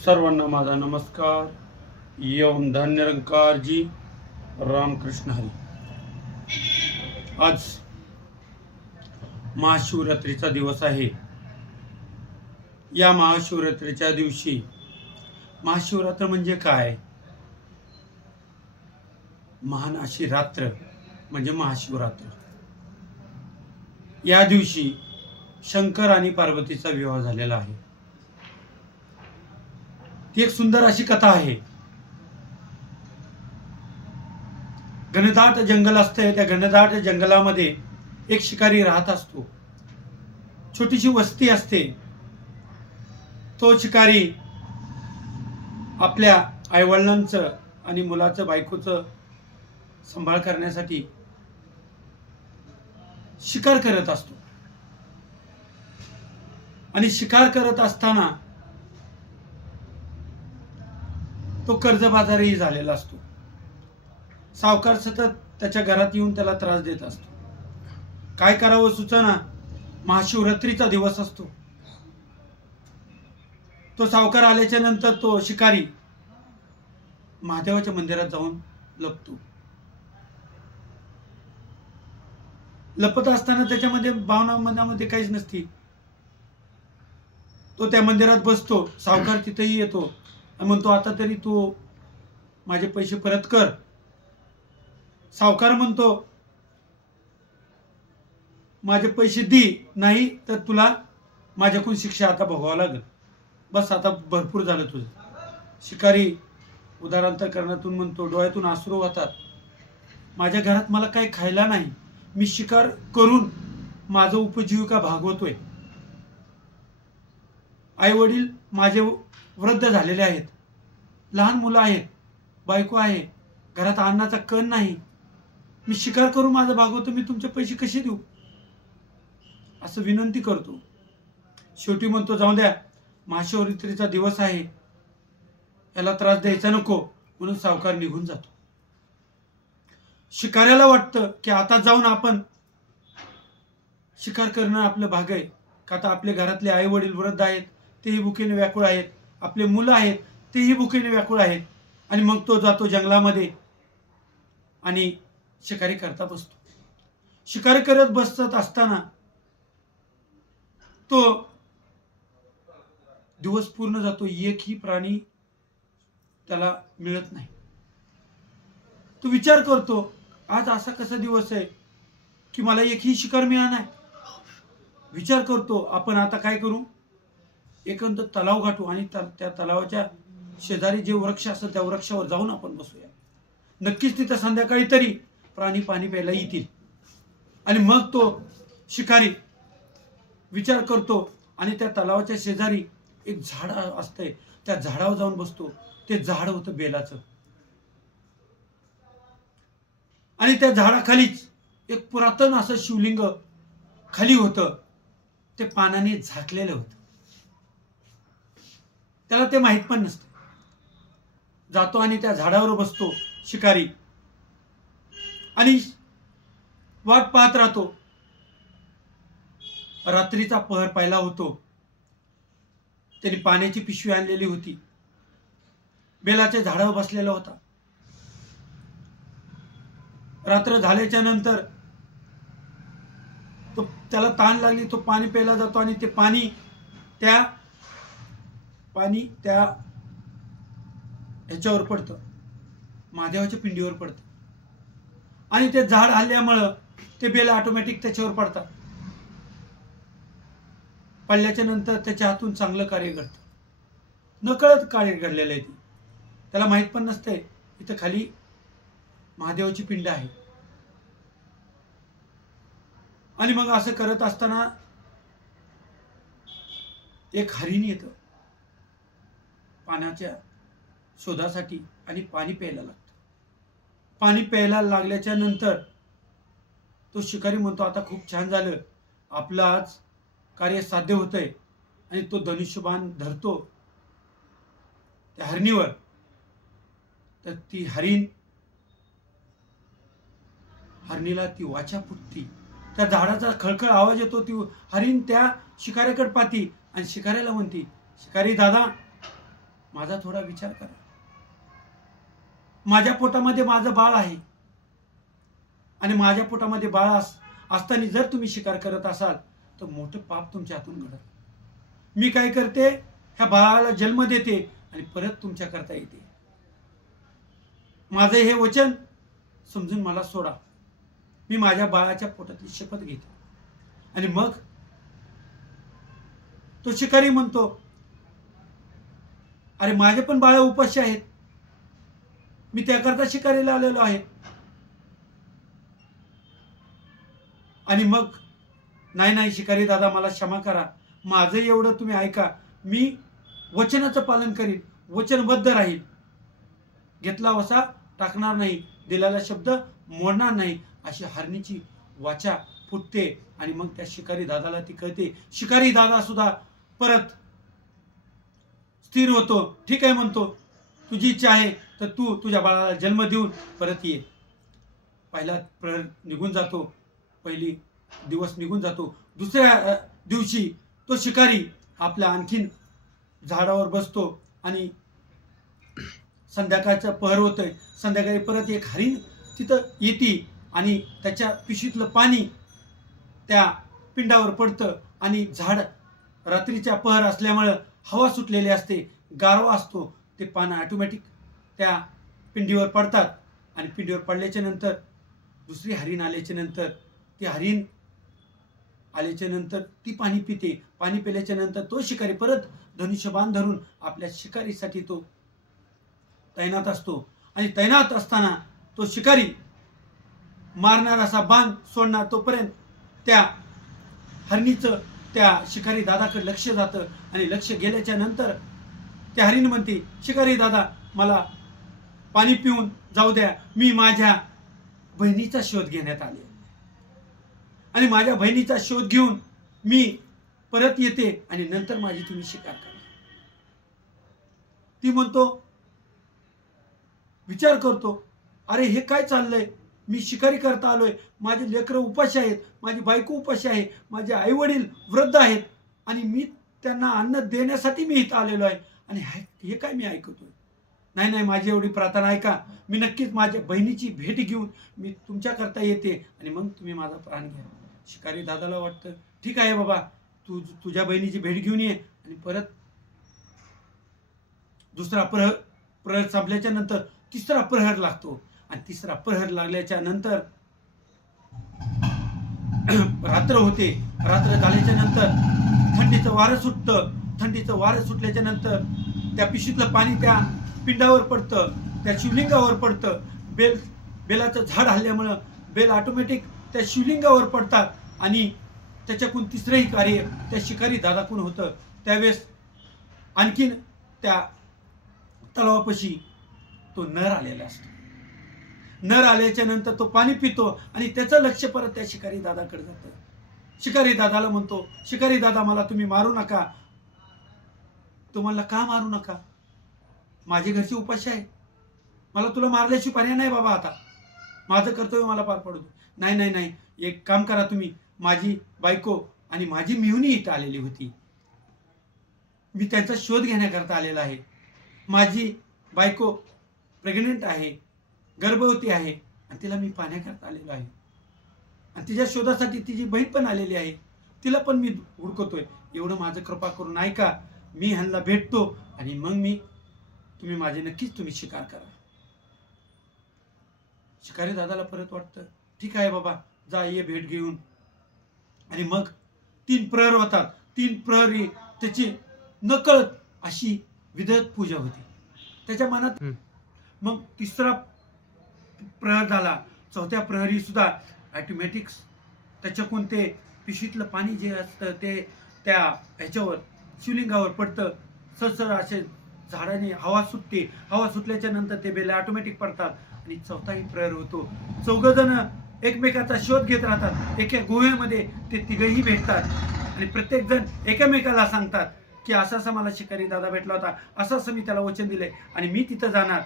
सर्वांना माझा नमस्कार. ओम धान्य निरंकारजी रामकृष्ण हरी. आज महाशिवरात्रीचा दिवस आहे. या महाशिवरात्रीच्या दिवशी, महाशिवरात्र म्हणजे काय? महान अशी रात्र म्हणजे महाशिवरात्र. या दिवशी शंकर आणि पार्वतीचा विवाह झालेला आहे. ती एक सुंदर अशी कथा आहे. घनदाट जंगल असते. त्या घनदाट जंगलामध्ये एक शिकारी राहत असतो. छोटीशी वस्ती असते. तो शिकारी आपल्या आईवडिलांचं आणि मुलाचं बायकोचं सांभाळ करण्यासाठी शिकार करत असतो. आणि शिकार करत असताना तो कर्जबाजारीही झालेला असतो. सावकार सतत त्याच्या घरात येऊन त्याला त्रास देत असतो. काय करावं सुचना. महाशिवरात्रीचा दिवस असतो. तो सावकार आल्याच्या नंतर तो शिकारी महादेवाच्या मंदिरात जाऊन लपतो. लपत असताना त्याच्यामध्ये भावना मनामध्ये काहीच नसती. तो त्या मंदिरात बसतो. सावकार तिथेही येतो आणि म्हणतो, आता तरी तू माझे पैसे परत कर. सावकार म्हणतो, माझे पैसे दे, नाही तर तुला माझ्याकडून शिक्षा आता भोगावं लागेल. बस आता भरपूर झालं तुझं. शिकारी उदारांतकरणातून म्हणतो, डोळ्यातून अश्रू होतात. माझ्या घरात मला काही खायला नाही. मी शिकार करून माझं उपजीविका भागवतोय. आई वडील माझे वृद्ध झालेले आहेत. लहान मुलं आहेत. बायको आहे. घरात अन्नाचा कण नाही. मी शिकार करून माझं भागवतो. मी तुमचे पैसे कसे देऊ? असं विनंती करतो. शेवटी म्हणतो, जाऊ द्या, महाशिवरात्रीचा दिवस आहे, याला त्रास द्यायचा नको, म्हणून सावकार निघून जातो. शिकाऱ्याला वाटतं की आता जाऊन आपण शिकार करणं आपलं भाग आहे. का आता आपल्या घरातले आई वडील वृद्ध आहेत, तेही भुकेने व्याकुळ आहेत. आपले मुलं आहेत, तेही भुकेने व्याकुळ आहेत. आणि मग तो जातो जंगलामध्ये आणि शिकारी करता बसतो. शिकारी करत बसत असताना तो दिवस पूर्ण जातो. एकही प्राणी त्याला मिळत नाही. तो विचार करतो, आज असा कसा दिवस आहे की मला एकही शिकार मिळाला नाही. विचार करतो, आपण आता काय करू? एखादं तलाव गाठू आणि त्या तलावाच्या शेजारी जे वृक्ष असतात त्या वृक्षावर जाऊन आपण बसूया. नक्कीच तिथं संध्याकाळी तरी प्राणी पाणी प्यायला येतील. आणि मग तो शिकारी विचार करतो आणि त्या तलावाच्या शेजारी एक झाड असतंय, त्या झाडावर जाऊन बसतो. ते झाड होतं बेलाचं. आणि त्या झाडाखालीच एक पुरातन असं शिवलिंग खाली होतं. ते पानाने झाकलेलं होतं. त्याला ते माहित पण नसतं. जातो आणि त्या झाडावर बसतो शिकारी आणि वाट पाहत राहतो. रात्रीचा पहर पाहिला होतो. त्याने पाण्याची पिशवी आणलेली होती. बेलाच्या झाडावर बसलेला होता. रात्र झाल्याच्या नंतर तो त्याला ताण लागली. तो पाणी प्यायला जातो आणि ते पाणी त्या ह्याच्यावर पडतं, महादेवाच्या पिंडीवर पडतं. आणि ते झाड हल्ल्यामुळं ते बेल ऑटोमॅटिक त्याच्यावर पडतात. पडल्याच्या नंतर त्याच्या हातून चांगलं कार्य घडतं. नकळत कार्य घडलेलं आहे. त्याला माहित पण नसतंय इथं खाली महादेवाची पिंड आहे. आणि मग असं करत असताना एक हरिण येतं पाण्याच्या शोधासाठी आणि पाणी प्यायला लागतं. पाणी प्यायला लागल्याच्या नंतर तो शिकारी म्हणतो, आता खूप छान झालं, आपलं आज कार्य साध्य होतंय. आणि तो धनुष्यबाण धरतो त्या हरणीवर. तर ती हरणीला ती वाचा फुटती. त्या झाडाचा खळखळ आवाज येतो. ती हरीण त्या शिकाऱ्याकडे पाहती आणि शिकाऱ्याला म्हणती, शिकारी दादा, माझा थोडा विचार करा. माझ्या पोटामध्ये माझं बाळ आहे आणि माझ्या पोटामध्ये बाळ असताना जर तुम्ही शिकार करत असाल तर मोठं पाप तुमच्या हातून घडत. मी काय करते, ह्या बाळाला जन्म देते आणि परत तुमच्या करता येते. माझं हे वचन समजून मला सोडा. मी माझ्या बाळाच्या पोटातली शपथ घेते. आणि मग तो शिकारी म्हणतो, अरे माझे पण बाळ उपाशी आहेत, मी त्याकरता शिकारीला आलेलो आहे. आणि मग नाही नाही शिकारी दादा, मला क्षमा करा, माझं एवढं तुम्ही ऐका, मी वचनाचं पालन करीन, वचनबद्ध राहील, घेतला वसा टाकणार नाही, दिलेला शब्द मोडणार नाही, अशी हरणीची वाचा फुटते. आणि मग त्या शिकारी दादाला ती कळते. शिकारी दादा सुद्धा परत स्थिर होतो. ठीक आहे म्हणतो, तुझी इच्छा आहे तर तू तुझ्या बाळाला जन्म देऊन परत ये. पहिला प्रहर निघून जातो, पहिली दिवस निघून जातो. दुसऱ्या दिवशी तो शिकारी आपल्या आणखीन झाडावर बसतो आणि संध्याकाळचा पहर होतोय. संध्याकाळी परत एक हरिण तिथं येते आणि त्याच्या पिशवीतलं पाणी त्या पिंडावर पडतं आणि झाड रात्रीच्या पहर असल्यामुळं हवा सुटलेली असते, गारवा असतो, ते पानं ऑटोमॅटिक त्या पिंडीवर पडतात. आणि पिंडीवर पडल्याच्या नंतर दुसरी हरिण आल्याच्या नंतर ती हरिण आल्याच्या नंतर ती पाणी पिते. पाणी पिल्याच्या नंतर तो शिकारी परत धनुष्यबाण धरून आपल्या शिकारीसाठी तो तैनात असतो. आणि तैनात असताना तो शिकारी मारणार असा बाण सोडणार तोपर्यंत त्या हरणीचं त्या शिकारी दादाकडे लक्ष जातं. आणि लक्ष गेल्याच्या नंतर त्या हरिण म्हणते, शिकारी दादा मला पाणी पिऊन जाऊ द्या, मी माझ्या बहिणीचा शोध घेण्यात आले आणि माझ्या बहिणीचा शोध घेऊन मी परत येते आणि नंतर माझी तुम्ही शिकार करा. ती म्हणतो, विचार करतो, अरे हे काय चाललंय, मी शिकारी करता आलोय, माझे लेकरं उपाशी आहेत, माझी बायको उपाशी आहे, माझे आई वडील वृद्ध आहेत आणि मी त्यांना अन्न देण्यासाठी मी इथं आलेलो आहे आणि हे काय मी ऐकतोय. नाही नाही, माझी एवढी प्रार्थना ऐका, मी नक्कीच माझ्या बहिणीची भेट घेऊन मी तुमच्याकरता येते आणि मग तुम्ही माझा प्राण घ्या. शिकारी दादाला वाटतं, ठीक आहे बाबा, तू तुझ्या बहिणीची भेट घेऊन ये. आणि परत दुसरा प्रहर संपल्याच्या नंतर तिसरा प्रहर लागतो आणि तिसरा प्रहर लागल्याच्या नंतर रात्र होते. रात्र झाल्याच्या नंतर थंडीचं वारं सुटतं. थंडीचं वारं सुटल्याच्या नंतर त्या पिशवीतलं पाणी त्या पिंडावर पडतं, त्या शिवलिंगावर पडतं. बेलाचं झाड हल्ल्यामुळं बेल ऑटोमॅटिक त्या शिवलिंगावर पडतात आणि त्याच्याकडून तिसरंही कार्य त्या शिकारी दादाकडून होतं. त्यावेळेस आणखीन त्या तलावापाशी तो नर आलेला असतो. नर आल्याच्या नंतर तो पाणी पितो आणि त्याचं लक्ष परत त्या शिकारी दादाकडे जातं. शिकारी दादाला म्हणतो, शिकारी दादा मला तुम्ही मारू नका. तो म्हणला, का मारू नका, माझे घरचे उपाशी आहे, मला तुला मारल्याशिवाय पर्याय नाही बाबा, आता माझं कर्तव्य मला पार पडू दे. नाही नाही नाही, एक काम करा तुम्ही, माझी बायको आणि माझी मिहुनी इथं आलेली होती, मी त्यांचा शोध घेण्याकरता आलेला आहे. माझी बायको प्रेग्नंट आहे, गर्भवती आहे आणि तिला मी पाहण्याकरता आलेलो आहे आणि तिच्या शोधासाठी तिची बहीण पण आलेली आहे, तिला पण मी हुडकतोय. एवढं माझं कृपा करून ऐका, मी ह्यांना भेटतो आणि मग तुम्ही माझे नक्कीच तुम्ही शिकार करा. शिकारी दादाला परत वाटतं, ठीक आहे बाबा, जा ये भेट घेऊन. आणि मग 3 प्रहर होतात. 3 प्रहरी त्याची नकळत अशी विधत पूजा होती त्याच्या मनात. मग तिसरा प्रहर झाला, चौथ्या प्रहरी सुद्धा ऑटोमॅटिक त्याच्याकडून ते पिशवीतलं पाणी जे असतं ते त्या ह्याच्यावर शिवलिंगावर पडतं. सरसर असे झाडाने हवा सुटते. हवा सुटल्याच्या नंतर ते बेले ऑटोमॅटिक पडतात आणि चौथाही प्रहर होतो. 4 जण एकमेकाचा शोध घेत राहतात. एका गुहेमध्ये ते तिघही भेटतात आणि प्रत्येक जण एकमेकाला सांगतात की असं असं मला शिकारी दादा भेटला होता, असं असं मी त्याला वचन दिलंय आणि मी तिथं जाणार.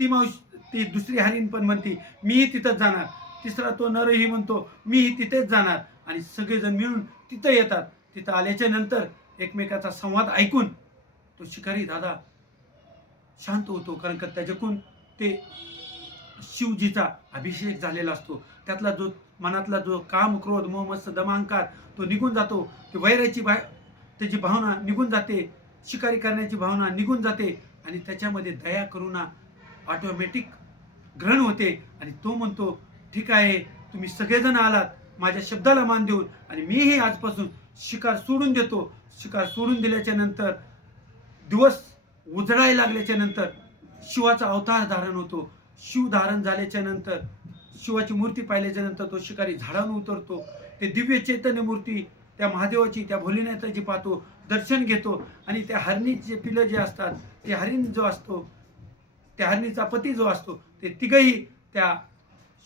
ती दुसरी हरिण पण म्हणते, मीही तिथंच जाणार. तिसरा तो नरही म्हणतो, मीही तिथेच जाणार. आणि सगळेजण मिळून तिथं येतात. तिथं आल्याच्या नंतर एकमेकाचा संवाद ऐकून तो शिकारी दादा शांत होतो, कारण का त्याच्याकडून ते शिवजीचा अभिषेक झालेला असतो. त्यातला जो मनातला जो काम, क्रोध, मोह, मत्सर, दम, अहंकार तो निघून जातो. ती वैराची त्याची भावना निघून जाते. शिकारी करण्याची भावना निघून जाते आणि त्याच्यामध्ये दया, करुणा ऑटोमॅटिक ग्रहण होते आणि तो म्हणतो, ठीक आहे, तुम्ही सगळेजण आलात माझ्या शब्दाला मान देऊन आणि मीही आजपासून शिकार सोडून देतो. शिकार सोडून दिल्याच्या नंतर दिवस उजळायला लागल्याच्या नंतर शिवाचा अवतार धारण होतो. शिव धारण झाल्याच्या नंतर शिवाची मूर्ती पाहिल्याच्या नंतर तो शिकारी झाडावरून उतरतो. ते दिव्य चैतन्य मूर्ती त्या महादेवाची, त्या भोलेनाथाची पाहतो, दर्शन घेतो आणि त्या हरणीचे पिलं जे असतात, ते हरिण जो असतो, त्या हरणीचा पती जो असतो, ते तिघही त्या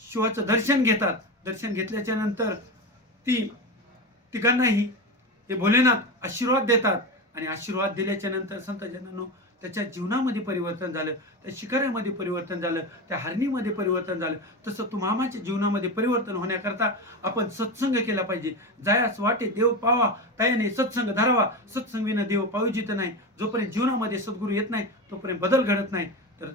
शिवाचं दर्शन घेतात. दर्शन घेतल्याच्या नंतर तिघांनाही ते भोलेनाथ आशीर्वाद देतात आणि आशीर्वाद दिल्याच्या नंतर संत जनांनो त्याच्या जीवनामध्ये परिवर्तन झालं, त्या शिकाऱ्यामध्ये परिवर्तन झालं, त्या हरणीमध्ये परिवर्तन झालं. तसं तुम्हामाच्या जीवनामध्ये परिवर्तन होण्याकरता आपण सत्संग केला पाहिजे. जायास वाटे देव पावा, त्याने सत्संग धरावा, सत्संगीनं देव पाविजित नाही. जोपर्यंत जीवनामध्ये सद्गुरू येत नाही तोपर्यंत बदल घडत नाही. तर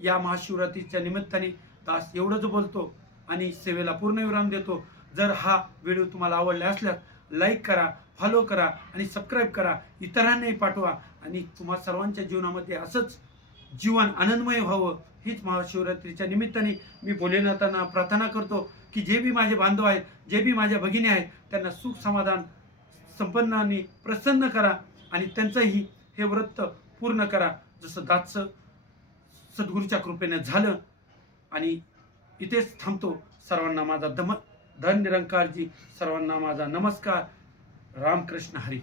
या महाशिवरात्रीच्या निमित्ताने दास एवढंच बोलतो आणि सेवेला पूर्णविराम देतो. जर हा व्हिडिओ तुम्हाला आवडला असल्यास लाईक करा, फॉलो करा आणि सबस्क्राईब करा, इतरांनाही पाठवा आणि तुम्हा सर्वांच्या जीवनामध्ये असंच जीवन आनंदमय व्हावं, हीच महाशिवरात्रीच्या निमित्ताने मी भोलेनाथांना प्रार्थना करतो की जे बी माझे बांधव आहेत, जे बी माझ्या भगिनी आहेत, त्यांना सुख समाधान संपन्न आणि प्रसन्न करा आणि त्यांचंही हे व्रत पूर्ण करा जसं दासचं सद्गुरूच्या कृपेने झालं. आणि इथेच थांबतो. सर्वांना माझा धन निरंकारजी, सर्वांना माझा नमस्कार. रामकृष्ण हरी.